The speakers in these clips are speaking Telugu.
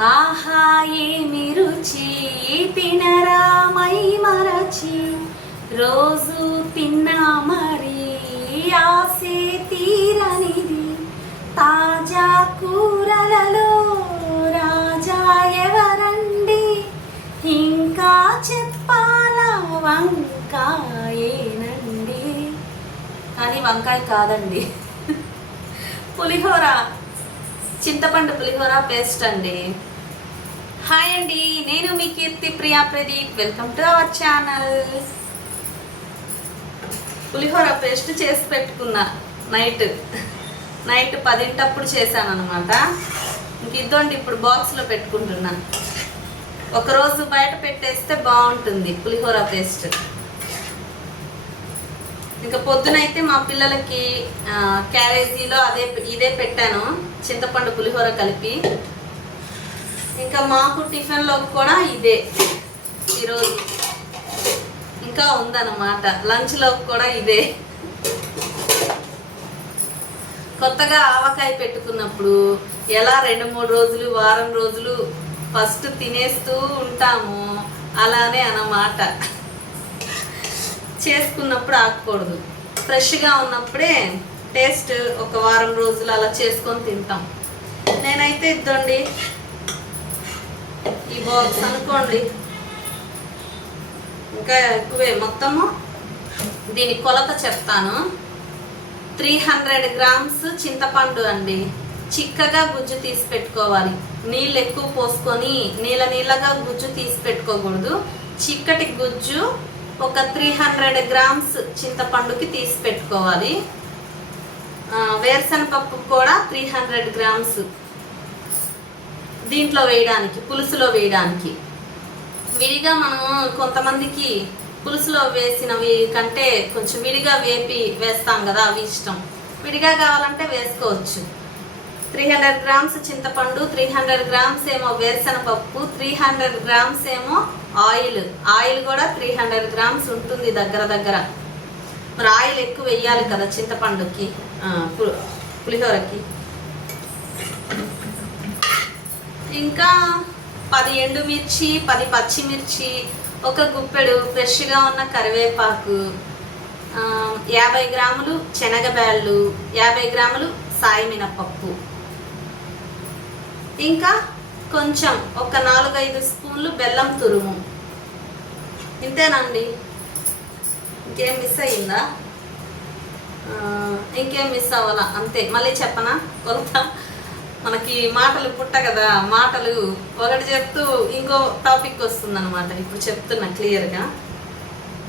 ఆహా ఏమి రుచి? తినరామై మరచి? రోజు తిన్నా మరి ఆసే తీరనిది. తాజా కూరలలో రాజా ఎవరండి? ఇంకా చెప్పాలా వంకాయేనండి? కానీ వంకాయ కాదండి. పులిహోర చింతపండు పులిహోర పేస్ట్ అండి హాయ్ అండి నేను మీ Keerthi Priya Pradeep. Welcome to our channel pulihora paste చేసి పెట్టుకున్నా నైట్ నైట్ పదింటప్పుడు చేశాను అనమాట ఇంక ఇద్దండి ఇప్పుడు బాక్స్లో పెట్టుకుంటున్నా. ఒకరోజు బయట పెట్టేస్తే బాగుంటుంది పులిహోర పేస్ట్ ఇంకా పొద్దునైతే మా పిల్లలకి క్యారేజీలో అదే ఇదే పెట్టాను. చింతపండు పులిహోర కలిపి. ఇంకా మాకు టిఫిన్లోకి కూడా ఇదే. ఈరోజు ఇంకా ఉందన్నమాట. లంచ్లోకి కూడా ఇదే. కొత్తగా ఆవకాయ పెట్టుకున్నప్పుడు ఎలా రెండు మూడు రోజులు వారం రోజులు ఫస్ట్ తినేస్తూ ఉంటాము అలానే అన్నమాట. చేసుకున్నప్పుడు ఆకూడదు ఫ్రెష్గా ఉన్నప్పుడే టేస్ట్ ఒక వారం రోజులు అలా చేసుకొని తింటాం. నేనైతే ఇద్దండి ఈ బాక్స్ అనుకోండి. ఇంకా ఎక్కువే. మొత్తము దీని కొలత చెప్తాను. త్రీ హండ్రెడ్ గ్రామ్స్ చింతపండు అండి. చిక్కగా గుజ్జు తీసి పెట్టుకోవాలి. నీళ్ళు ఎక్కువ పోసుకొని నీళ్ళ నీళ్ళగా గుజ్జు తీసి పెట్టుకోకూడదు. చిక్కటి గుజ్జు ఒక త్రీ హండ్రెడ్ గ్రామ్స్ చింతపండుకి తీసి పెట్టుకోవాలి. ఆ, వేరుశనగపప్పు కూడా త్రీ హండ్రెడ్ గ్రామ్స్ దీంట్లో వేయడానికి పులుసులో వేయడానికి. విడిగా మనం కొంతమందికి పులుసులో వేసినవి కంటే కొంచెం విడిగా వేపి వేస్తాం కదా అవి ఇష్టం. విడిగా కావాలంటే వేసుకోవచ్చు. త్రీ హండ్రెడ్ గ్రామ్స్ చింతపండు త్రీ హండ్రెడ్ గ్రామ్స్ ఏమో వేరుశనపప్పు త్రీ హండ్రెడ్ గ్రామ్స్ ఏమో ఆయిల్. ఆయిల్ కూడా త్రీ హండ్రెడ్ గ్రామ్స్ ఉంటుంది దగ్గర దగ్గర. మరి ఆయిల్ ఎక్కువ వేయాలి కదా చింతపండుకి పులిహోరకి. ఇంకా పది ఎండుమిర్చి పది పచ్చిమిర్చి ఒక గుప్పెడు ఫ్రెష్గా ఉన్న కరివేపాకు యాభై గ్రాములు శనగబ్యాళ్ళు యాభై గ్రాములు సాయి మినపప్పు. ఇంకా కొంచెం ఒక నాలుగైదు స్పూన్లు బెల్లం తురుము. ఇంతేనండి. ఇంకేం మిస్ అయ్యిందా? ఇంకేం మిస్ అవ్వాలా? అంతే. మళ్ళీ చెప్పనా? కొంత మనకి మాటలు పుట్ట కదా మాటలు ఒకటి చెప్తూ ఇంకో టాపిక్ వస్తుందన్నమాట. ఇప్పుడు చెప్తున్నా క్లియర్గా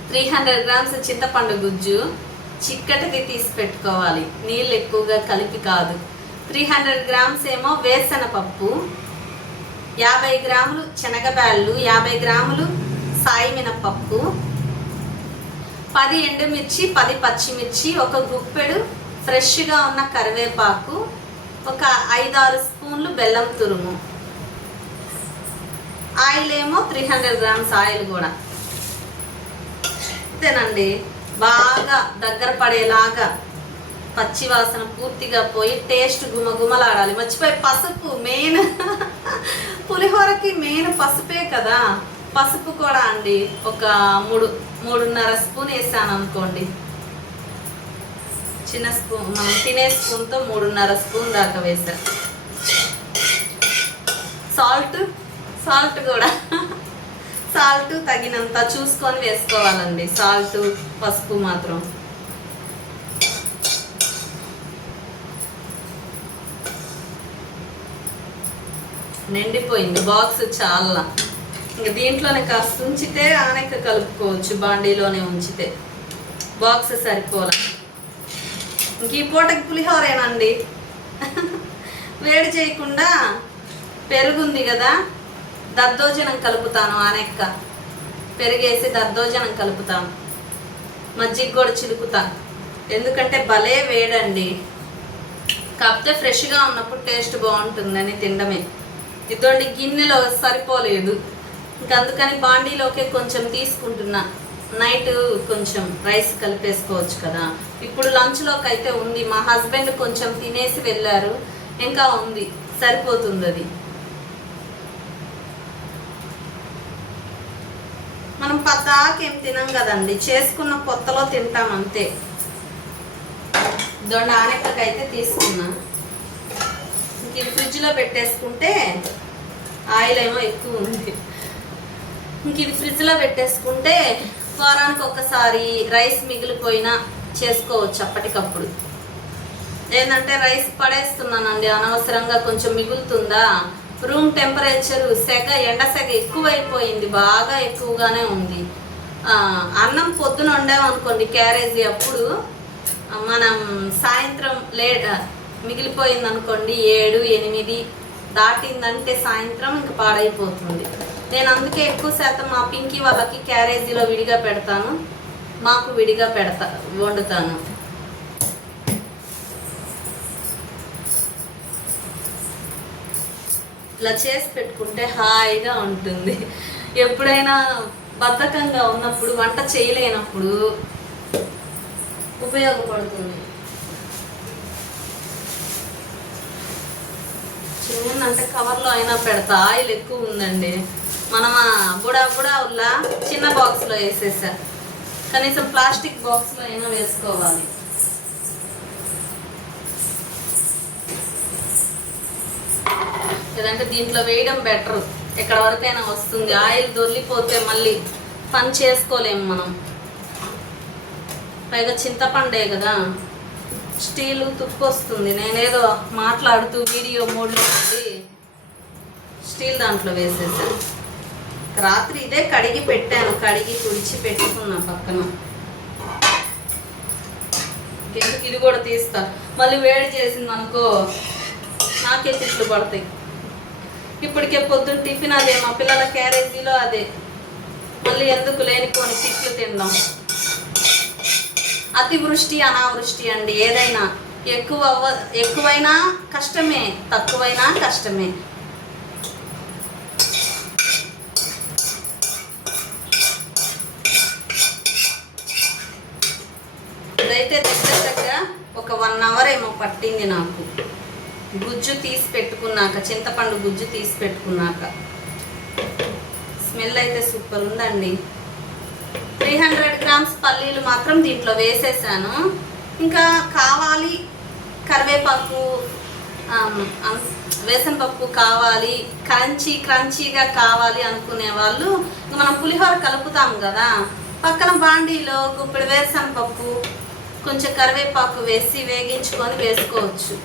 త్రీ హండ్రెడ్ గ్రామ్స్ చింతపండు గుజ్జు చిక్కటిది తీసి పెట్టుకోవాలి. నీళ్ళు ఎక్కువగా కలిపి కాదు. త్రీ హండ్రెడ్ గ్రామ్స్ ఏమో వేసనపప్పు యాభై గ్రాములు శనగబ్యాళ్ళు యాభై గ్రాములు సాయి మినపప్పు పది ఎండుమిర్చి పది పచ్చిమిర్చి ఒక గుప్పెడు ఫ్రెష్గా ఉన్న కరివేపాకు ఒక ఐదారు స్పూన్లు బెల్లం తురుము. ఆయిల్ ఏమో త్రీ హండ్రెడ్ గ్రామ్స్ ఆయిల్ కూడా. అంతేనండి. బాగా దగ్గర పడేలాగా పచ్చి వాసన పూర్తిగా పోయి టేస్ట్ గుమగుమలాడాలి. మర్చిపోయి పసుపు మెయిన్ పులిహోరకి మెయిన్ పసుపే కదా. పసుపు కూడా అండి. ఒక మూడు మూడున్నర స్పూన్ వేసాను అనుకోండి చిన్న స్పూన్ మనం తినే స్పూన్తో మూడున్నర స్పూన్ దాకా వేసా. సాల్ట్ సాల్ట్ కూడా. సాల్ట్ తగినంత చూసుకొని వేసుకోవాలండి. సాల్ట్ పసుపు మాత్రం. నిండిపోయింది బాక్స్ చాలా. ఇంకా దీంట్లోనే కాస్త ఉంచితే ఆనక కలుపుకోవచ్చు బాండీలోనే ఉంచితే. బాక్స్ సరిపోవాలి ఇంక ఈ పూటకి పులిహోరేనండి వేడి చేయకుండా పెరుగుంది కదా దద్దోజనం కలుపుతాను ఆనెక్క. పెరిగేసి దద్దోజనం కలుపుతాను. మజ్జిగ కూడా చిలుకుతా. ఎందుకంటే భలే వేడండి. కాకపోతే ఫ్రెష్గా ఉన్నప్పుడు టేస్ట్ బాగుంటుందని తినడమే. ఇదోండి గిన్నెలో సరిపోలేదు. ఇంకా అందుకని బాండీలోకే కొంచెం తీసుకుంటున్నా. నైట్ కొంచెం రైస్ కలిపేసుకోవచ్చు కదా. ఇప్పుడు లంచ్లోకి అయితే ఉంది. మా హస్బెండ్ కొంచెం తినేసి వెళ్ళారు. ఇంకా ఉంది. సరిపోతుంది అది. మనం పద్దాకేం తినం కదండి. చేసుకున్న కొత్తలో తింటాం అంతే. దొండ ఆనెక్కకైతే తీసుకున్నా. ఇంక ఫ్రిడ్జ్లో పెట్టేసుకుంటే ఆయిల్ ఏమో ఎక్కువ ఉంది. ఇంక ఇది ఫ్రిడ్జ్లో పెట్టేసుకుంటే వారానికి ఒకసారి రైస్ మిగిలిపోయినా చేసుకోవచ్చు అప్పటికప్పుడు. ఏంటంటే రైస్ పడేస్తున్నానండి అనవసరంగా కొంచెం మిగులుతుందా? రూమ్ టెంపరేచర్ సెగ ఎండ సెగ ఎక్కువైపోయింది బాగా ఎక్కువగానే ఉంది. అన్నం పొద్దున వండామనుకోండి క్యారేజీ అప్పుడు మనం సాయంత్రం లే మిగిలిపోయింది అనుకోండి ఏడు ఎనిమిది దాటిందంటే సాయంత్రం ఇంకా పాడైపోతుంది. నేను అందుకే ఎక్కువ శాతం మా పింకీ వాళ్ళకి క్యారేజీలో విడిగా పెడతాను. మాకు విడిగా పెడతా వండుతాను. ఇలా చేసి పెట్టుకుంటే హాయిగా ఉంటుంది. ఎప్పుడైనా బద్ధకంగా ఉన్నప్పుడు వంట చేయలేనప్పుడు ఉపయోగపడుతుంది. చిన్నంటే కవర్లో అయినా పెడతా. ఆయిల్ ఎక్కువ ఉందండి. మనం బుడా బుడా ఉల్లా చిన్న బాక్స్లో వేసేసా. కనీసం ప్లాస్టిక్ బాక్స్లో అయినా వేసుకోవాలి. లేదంటే దీంట్లో వేయడం బెటర్. ఎక్కడ వరకైనా వస్తుంది. ఆయిల్ దొర్లిపోతే మళ్ళీ పని చేసుకోలేము మనం. పైగా చింతపండే కదా. స్టీలు తుప్పు వస్తుంది నేనేదో మాట్లాడుతూ వీడియో మోడ్లో ఉండి స్టీల్ దాంట్లో వేసేసాను రాత్రి ఇదే కడిగి పెట్టాను కడిగి తుడిచి పెట్టుకున్నా పక్కన. ఎందుకు ఇది కూడా తీస్తా? మళ్ళీ వేడి చేసింది అనుకో నాకే తిట్లు పడతాయి. ఇప్పటికే పొద్దున్న టిఫిన్ అదే మా పిల్లల క్యారేజీలో అదే. మళ్ళీ ఎందుకు లేనిపోని తిట్లు తిన్నాం అతివృష్టి అనావృష్టి అండి ఏదైనా. ఎక్కువ ఎక్కువైనా కష్టమే తక్కువైనా కష్టమే ఇదైతే దగ్గర దగ్గర ఒక వన్ అవర్ ఏమో పట్టింది నాకు. గుజ్జు తీసి పెట్టుకున్నాక చింతపండు గుజ్జు తీసి పెట్టుకున్నాక. స్మెల్ అయితే సూపర్ ఉందండి. త్రీ హండ్రెడ్ గ్రామ్స్ పల్లీలు మాత్రం దీంట్లో వేసేసాను. ఇంకా కావాలి కరివేపాకు ఆమ్, పప్పు కావాలి క్రంచీ క్రంచీగా కావాలి అనుకునే వాళ్ళు మనం పులిహోర కలుపుతాం కదా. పక్కన బాండీలో ఇప్పుడు వేరుశన పప్పు కొంచెం కరివేపాకు వేసి వేగించుకొని వేసుకోవచ్చు.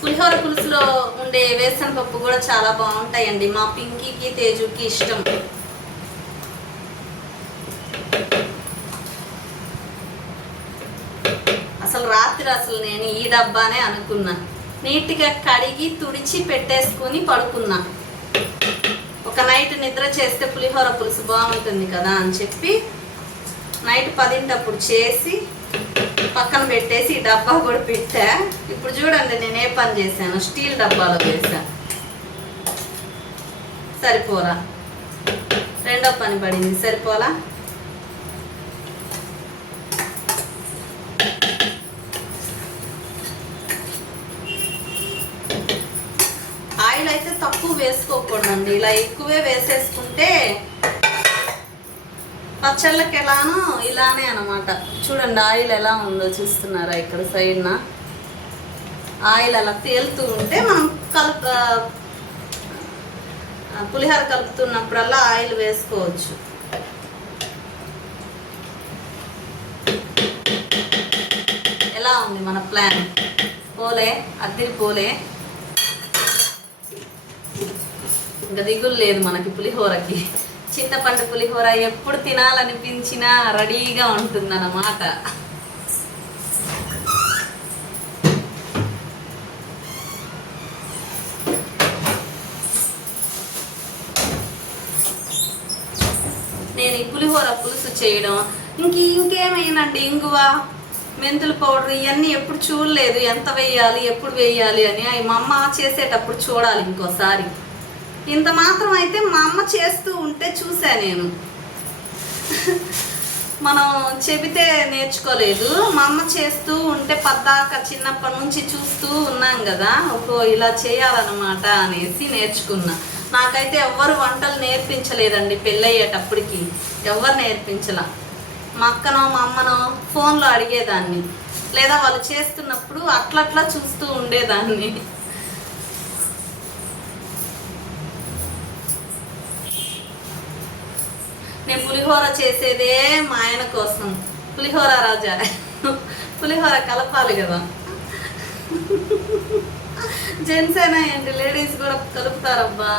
పులిహోర పులుసులో ఉండే వేసనపప్పు పప్పు కూడా చాలా బాగుంటాయండి. మా పింకీకి తేజుకి ఇష్టం. అసలు రాత్రి అసలు నేను ఈ డబ్బానే అనుకున్నా. నీట్గా కడిగి తుడిచి పెట్టేసుకుని పడుకున్నా. ఒక నైట్ నిద్ర చేస్తే పులిహోర పులుసు బాగుంటుంది కదా అని చెప్పి నైట్ పదింటప్పుడు చేసి పక్కన పెట్టేసి ఈ డబ్బా కూడా పెట్టా. ఇప్పుడు చూడండి నేను ఏ పని చేశాను? స్టీల్ డబ్బాలో వేసా సరిపోరా రెండో పని పడింది. సరిపోలా? ఆయిల్ అయితే తక్కువ వేసుకోకూడదండి. ఇలా ఎక్కువే వేసేసుకుంటే పచ్చళ్ళకి ఎలానో ఇలానే అనమాట చూడండి ఆయిల్ ఎలా ఉందో చూస్తున్నారా ఇక్కడ సైడ్న ఆయిల్ అలా తేలుతూ ఉంటే మనం కలుపు పులిహోర కలుపుతున్నప్పుడల్లా ఆయిల్ వేసుకోవచ్చు. ఎలా ఉంది మన ప్లాన్ పోలే అద్దరి పోలే. ఇంకా దిగులు లేదు మనకి పులిహోరకి. చింతపండు పులిహోర ఎప్పుడు తినాలనిపించినా రెడీగా ఉంటుందన్నమాట. నేను ఈ పులిహోర పులుసు చేయడం ఇంక ఇంకేమైనండి ఇంగువ మెంతుల పౌడర్ ఇవన్నీ ఎప్పుడు చూడలేదు. ఎంత వేయాలి ఎప్పుడు వేయాలి అని. అవి మా అమ్మ చేసేటప్పుడు చూడాలి ఇంకోసారి. ఇంత మాత్రం అయితే మా అమ్మ చేస్తూ ఉంటే చూసా నేను. మనం చెబితే నేర్చుకోలేదు. మా అమ్మ చేస్తూ ఉంటే పద్దాక చిన్నప్పటి నుంచి చూస్తూ ఉన్నాం కదా ఓహో ఇలా చేయాలన్నమాట అనేసి నేర్చుకున్నా. నాకైతే ఎవ్వరు వంటలు నేర్పించలేదండి పెళ్ళయ్యేటప్పటికి. ఎవ్వరు నేర్పించలా. మా అక్కనో మా అమ్మనో ఫోన్లో అడిగేదాన్ని. లేదా వాళ్ళు చేస్తున్నప్పుడు అట్లట్లా చూస్తూ ఉండేదాన్ని. నేను పులిహోర చేసేదే మా ఆయన కోసం. పులిహోర రాజా. పులిహోర కలపాలి కదా. జెంట్స్ అయినా ఏంటి? లేడీస్ కూడా కలుపుతారబ్బా.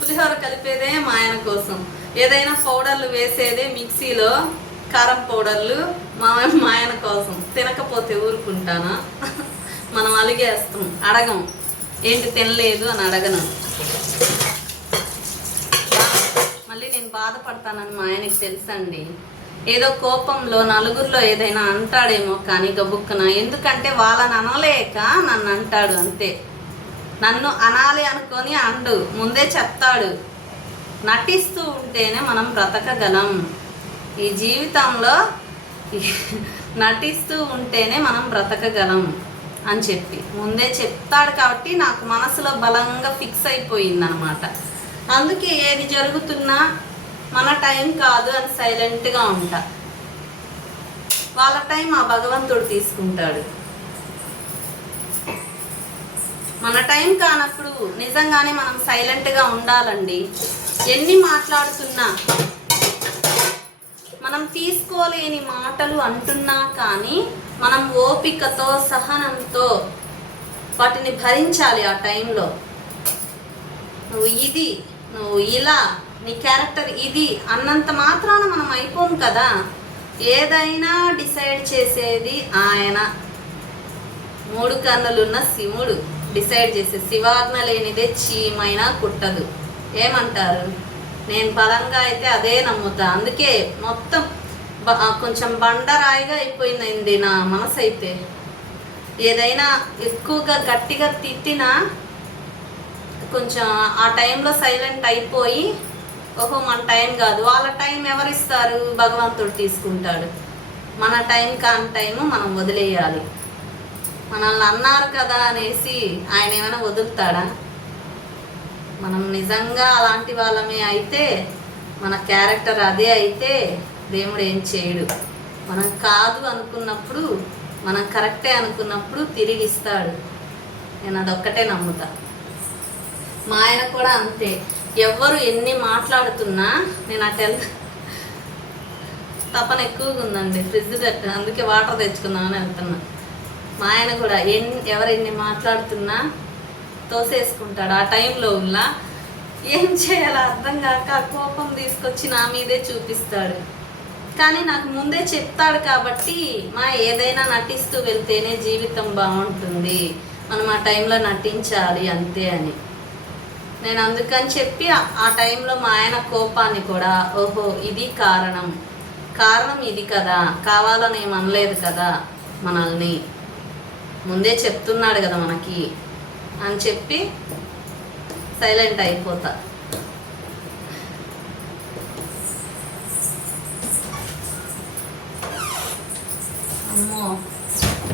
పులిహోర కలిపేదే మా ఆయన కోసం. ఏదైనా పౌడర్లు వేసేదే మిక్సీలో కారం పౌడర్లు మా మా ఆయన కోసం. తినకపోతే ఊరుకుంటానా? మనం అలిగేస్తాం అడగం. ఏంటి తినలేదు అని అడగను. మళ్ళీ నేను బాధపడతానని మా ఆయనకి తెలుసండి. ఏదో కోపంలో నలుగురిలో ఏదైనా అంటాడేమో కానీ గబుక్కున ఎందుకంటే వాళ్ళని అనలేక నన్ను అంటాడు అంతే. నన్ను అనాలి అనుకొని అండు ముందే చెప్తాడు. నటిస్తూ ఉంటేనే మనం బ్రతకగలం. ఈ జీవితంలో నటిస్తూ ఉంటేనే మనం బ్రతకగలం అని చెప్పి. ముందే చెప్తాడు కాబట్టి నాకు మనసులో బలంగా ఫిక్స్ అయిపోయింది అనమాట అందుకే ఏది జరుగుతున్నా మన టైం కాదు అని సైలెంట్గా ఉంటా. వాళ్ళ టైం ఆ భగవంతుడు తీసుకుంటాడు. మన టైం కానప్పుడు నిజంగానే మనం సైలెంట్గా ఉండాలండి. ఎన్ని మాట్లాడుతున్నా మనం తీసుకోలేని మాటలు అంటున్నా కానీ మనం ఓపికతో సహనంతో వాటిని భరించాలి ఆ టైంలో. నువ్వు ఇది నువ్వు ఇలా నీ క్యారెక్టర్ ఇది అన్నంత మాత్రాన మనం అయిపోం కదా. ఏదైనా డిసైడ్ చేసేది ఆయన. మూడు కన్నులున్న శివుడు డిసైడ్ చేసే శివాజ్ఞ లేనిదే చీమైనా కుట్టదు. ఏమంటారు? నేను బలంగా అయితే అదే నమ్ముతా. అందుకే మొత్తం కొంచెం బండరాయిగా అయిపోయిందండి నా మనసు అయితే ఏదైనా ఎక్కువగా గట్టిగా తిట్టినా కొంచెం ఆ టైంలో సైలెంట్ అయిపోయి ఓహో మన టైం కాదు. వాళ్ళ టైం ఎవరిస్తారు? భగవంతుడు తీసుకుంటాడు. మన టైం కాని టైము మనం వదిలేయాలి. మనల్ని అన్నారు కదా అనేసి ఆయన ఏమైనా వదులుతాడా? మనం నిజంగా అలాంటి వాళ్ళమే అయితే మన క్యారెక్టర్ అదే అయితే దేవుడు ఏం చేయడు. మనం కాదు అనుకున్నప్పుడు మనం కరెక్టే అనుకున్నప్పుడు తిరిగి ఇస్తాడు. నేను అదొక్కటే నమ్ముతా. మా ఆయన కూడా అంతే. ఎవరు ఎన్ని మాట్లాడుతున్నా నేను అటు వెళ్తా. తపన ఎక్కువగా ఉందండి ఫ్రిడ్జ్ తట్టు అందుకే వాటర్ తెచ్చుకుందామని వెళ్తున్నా. మా ఆయన కూడా ఎన్ని ఎవరు ఎన్ని మాట్లాడుతున్నా తోసేసుకుంటాడు. ఆ టైంలో ఉన్నా ఏం చేయాలో అర్థం కాక ఆ కోపం తీసుకొచ్చి నా మీదే చూపిస్తాడు. కానీ నాకు ముందే చెప్తాడు కాబట్టి మా ఏదైనా నటిస్తూ వెళ్తేనే జీవితం బాగుంటుంది. మనం ఆ టైంలో నటించాలి అంతే అని. నేను అందుకని చెప్పి ఆ- టైంలో మా ఆయన కోపాన్ని కూడా ఓహో ఇది కారణం. కారణం ఇది కదా. కావాలని ఏమనలేదు అనలేదు కదా మనల్ని. ముందే చెప్తున్నాడు కదా మనకి అని చెప్పి సైలెంట్ అయిపోతా. అమ్మో.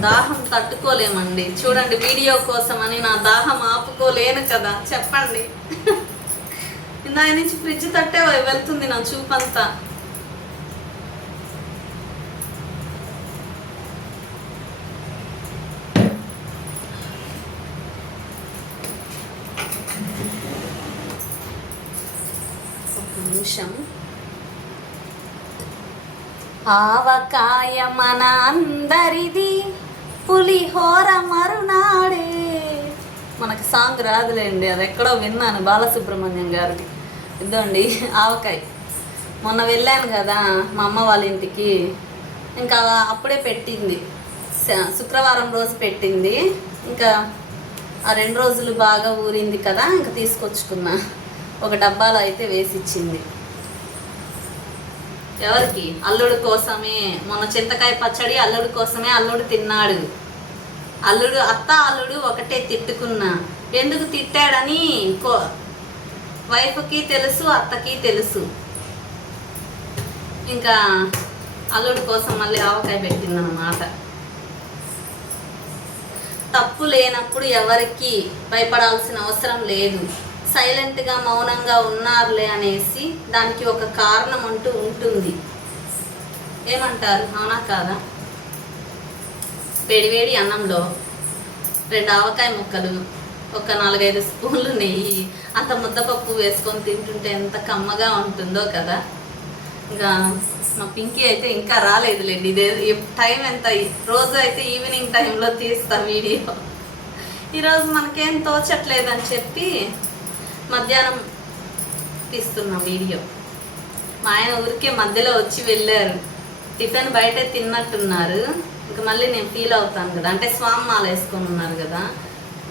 దాహం తట్టుకోలేమండి. చూడండి వీడియో కోసమని నా దాహం ఆపుకోలేను కదా. చెప్పండి. ఇందాక నుంచి ఫ్రిడ్జ్ తట్టే వెళ్తుంది నా చూపంతా. నిమిషం. ఆవకాయ మన అందరిది. పులిహోర మరునాడే. మనకి సాంగ్ రాదులేండి అది ఎక్కడో విన్నాను బాలసుబ్రహ్మణ్యం గారిది. ఇదండి ఆవకాయ. మొన్న వెళ్ళాను కదా మా అమ్మ వాళ్ళ ఇంటికి. ఇంకా అప్పుడే పెట్టింది. శుక్రవారం రోజు పెట్టింది. ఇంకా ఆ రెండు రోజులు బాగా ఊరింది కదా ఇంకా తీసుకొచ్చుకున్నా. ఒక డబ్బాలో అయితే వేసి ఇచ్చింది ఎవరికి? అల్లుడు కోసమే. మొన్న చింతకాయ పచ్చడి అల్లుడు కోసమే అల్లుడు తిన్నాడు. అల్లుడు అత్త అల్లుడు ఒకటే తిట్టుకున్నా. ఎందుకు తిట్టాడని కో వైఫ్కి తెలుసు అత్తకి తెలుసు. ఇంకా అల్లుడు కోసం మళ్ళీ ఆవకాయ పెట్టిందన్నమాట. తప్పు లేనప్పుడు ఎవరికి భయపడాల్సిన అవసరం లేదు. సైలెంట్గా మౌనంగా ఉన్నారులే అనేసి దానికి ఒక కారణం అంటూ ఉంటుంది. ఏమంటారు? అవునా కాదా? వేడివేడి అన్నంలో రెండు ఆవకాయ ముక్కలు ఒక నాలుగైదు స్పూన్లు నెయ్యి అంత ముద్దపప్పు వేసుకొని తింటుంటే ఎంత కమ్మగా ఉంటుందో కదా. ఇంకా మా పింకీ అయితే ఇంకా రాలేదులేండి. ఇదే టైం ఎంత? రోజు అయితే ఈవినింగ్ టైంలో తీస్తా వీడియో. ఈరోజు మనకేం తోచట్లేదని చెప్పి మధ్యాహ్నం తీస్తున్నా వీడియో. మా ఆయన ఊరికే మధ్యలో వచ్చి వెళ్ళారు. టిఫిన్ బయటే తిన్నట్టున్నారు. ఇంకా మళ్ళీ నేను ఫీల్ అవుతాను కదా. అంటే స్వామి మాల వేసుకొని ఉన్నారు కదా.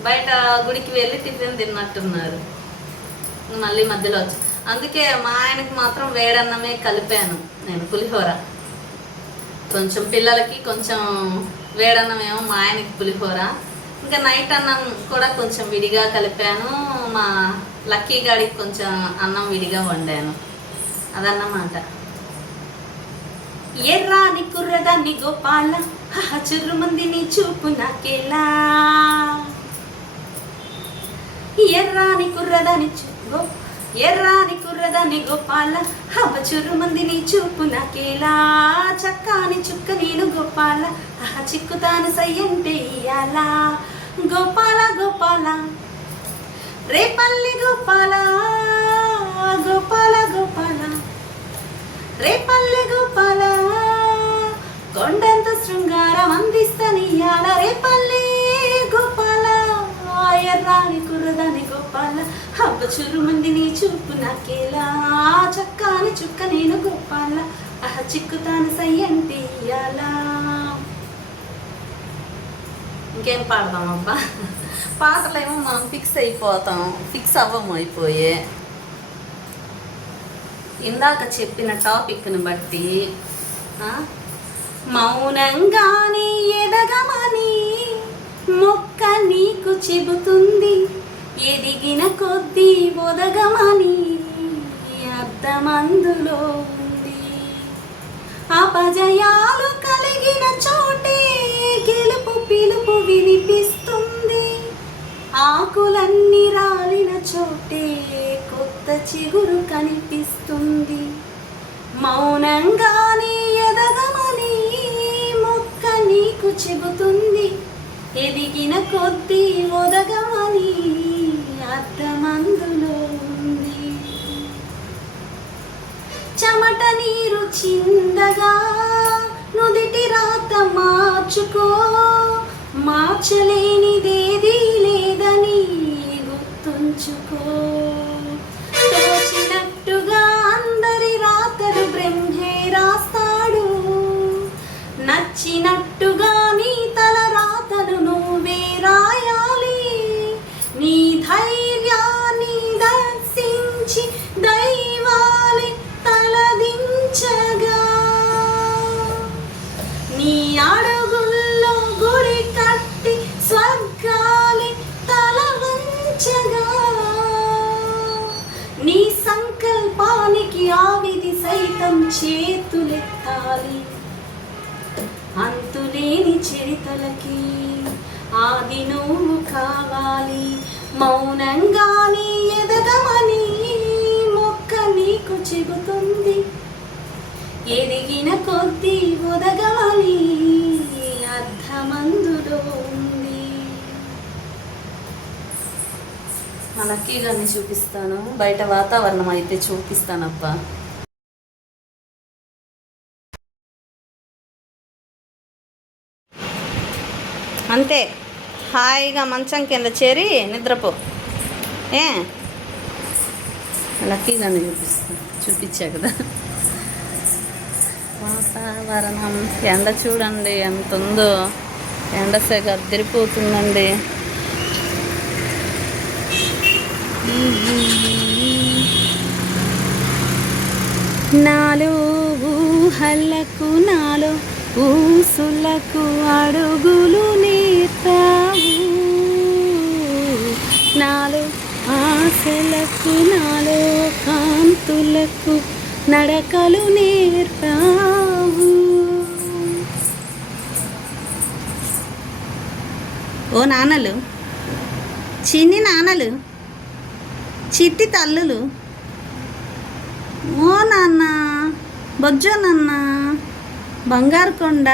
బయట గుడికి వెళ్ళి టిఫిన్ తిన్నట్టున్నారు. మళ్ళీ మధ్యలో వచ్చి. అందుకే మా ఆయనకి మాత్రం వేడన్నమే కలిపాను నేను పులిహోర. కొంచెం పిల్లలకి కొంచెం వేడన్నం ఏమో మా ఆయనకి పులిహోర. ఇంకా నైట్ అన్నం కూడా కొంచెం విడిగా కలిపాను మా లక్కీ గాడికి కొంచెం అన్నం విడిగా వండాను. అదన్నమాట. ఎర్రాని కుర్రదాన్ని గోపాల? చుర్రుమంది నీ చూపు నాకెలా? ఎర్రాని కుర్రదాని చూపు? ఎర్రాని కుర్రదాని గోపాల? హవ చుర్రుమంది నీ చూపు నాకేలా? చక్కాని చుక్క నేను గోపాల? చిక్కుతాను సయ్యంటే ఇయాలా గోపాల గోపాల రేపల్లి గోపాల గోపాల. గోపాల రేపల్లి గోపాల కొండంత శృంగారం అందిస్తనియాల రేపల్లి గోపాల ఎర్రాని కుర్రదాని గోపాల. హబ్బ చురుమంది నీ చూపు నాకేలా చక్కని చుక్క నేను గోపాల. అహ చిక్కుతాను సయ్యంటి ఇయ్యాలా. ఇంకేం పాడదామబ్బా? పాటలేమో మనం ఫిక్స్ అయిపోతాం. ఫిక్స్ అవ్వము అయిపోయే. ఇందాక చెప్పిన టాపిక్ని బట్టి మౌనంగానే ఎదగమని మొక్క నీకు చెబుతుంది. ఎదిగిన కొద్దీ ఒదగమని అర్థమందులో ఉంది. అపజయాలు కలిగిన చోటే పిలుపు వినిపిస్తుంది ఆకులన్నీ రాలిన చోటే కొత్త చిగురు కనిపిస్తుంది. మౌనంగానే ఎదగమని మొక్క నీకు చెబుతుంది. ఎదిగిన కొద్దీ ఒదగమని అర్థమందులో ఉంది. చెమట నీరు చిందగా నుదిటి రాత మార్చుకో. మార్చలేనిదేదీ లేదని గుర్తుంచుకో. చేతులెత్తాలి. అంతులేని చరితలకి ఆది నువ్వు కావాలి. మౌనంగానే ఎదగమని మొక్క నీకు చెబుతుంది. ఎదిగిన కొద్దీ ఒదగమని అర్థమందులో ఉంది. మన లక్కీ గారిని చూపిస్తాను. బయట వాతావరణం అయితే చూపిస్తానప్పా అంతే హాయిగా మంచం కింద చేరి నిద్రపో. ఏ? లక్కీగానే చూపిస్తాను చూపించా కదా. వాతావరణం ఎండ చూడండి ఎంత ఉందో. ఎండ సెగ అద్దరిపోతుందండి. నాలో ఊహలకు నాలో ఊసులకు అడుగులు నేర్పావు నాలో ఆశలకు నాలో కాంతులకు నడకలు నేర్పావు. ఓ నాన్నలు చిన్ని నాన్నలు చిట్టి తల్లులు. ఓ నాన్న బొజ్జో నాన్న బంగారు కొండ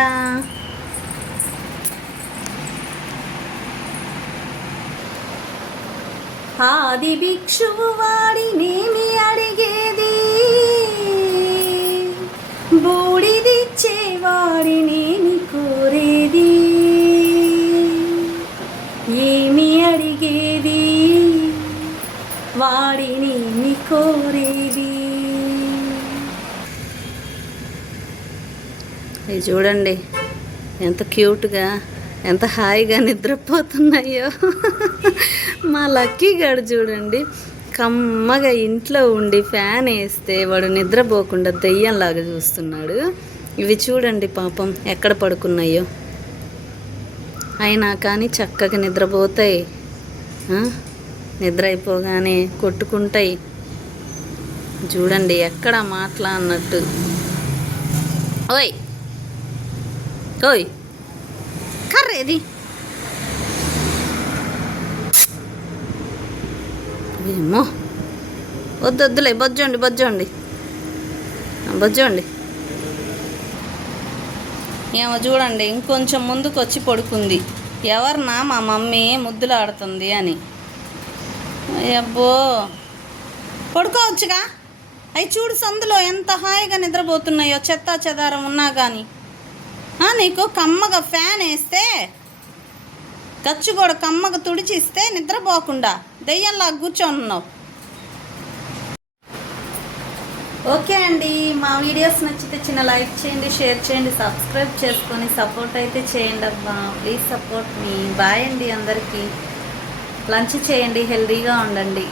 ఆది భిక్షువు వాడినేమి అడిగేది? బూడిదిచ్చేవాడినేమి కోరేది? ఏమి అడిగేది? వాడినేమి కోరేది? ఇది చూడండి ఎంత క్యూట్గా ఎంత హాయిగా నిద్రపోతున్నాయో. మా లక్కీ గడు చూడండి కమ్మగా ఇంట్లో ఉండి ఫ్యాన్ వేస్తే వాడు నిద్రపోకుండా దెయ్యంలాగా చూస్తున్నాడు. ఇవి చూడండి పాపం ఎక్కడ పడుకున్నాయో. అయినా కానీ చక్కగా నిద్రపోతాయి. నిద్ర అయిపోగానే కొట్టుకుంటాయి. చూడండి ఎక్కడ మాటలా అన్నట్టు. ఓయ్! ఓయ్! కర్రేది ఏమో. వద్దు వద్దులే బొజ్జండి బొజ్జండి. బొజ్జండి. ఏమో చూడండి ఇంకొంచెం ముందుకు వచ్చి పడుకుంది ఎవరినా మా మమ్మీ ముద్దులాడుతుంది అని. అబ్బో పడుకోవచ్చుగా? అవి చూడు సందులో ఎంత హాయిగా నిద్రపోతున్నాయో చెత్త చెదారం ఉన్నా కానీ నీకు కమ్మగా ఫ్యాన్ వేస్తే గచ్చు కూడా తుడిచిస్తే నిద్రపోకుండా దెయ్యంలా కూర్చొని ఉన్నావు ఓకే అండి మా వీడియోస్ నచ్చితే చిన్న లైక్ చేయండి షేర్ చేయండి సబ్స్క్రైబ్ చేసుకొని సపోర్ట్ అయితే చేయండి అబ్బా. Please support me. బాయ్ అండి అందరికీ. లంచ్ చేయండి హెల్దీగా ఉండండి.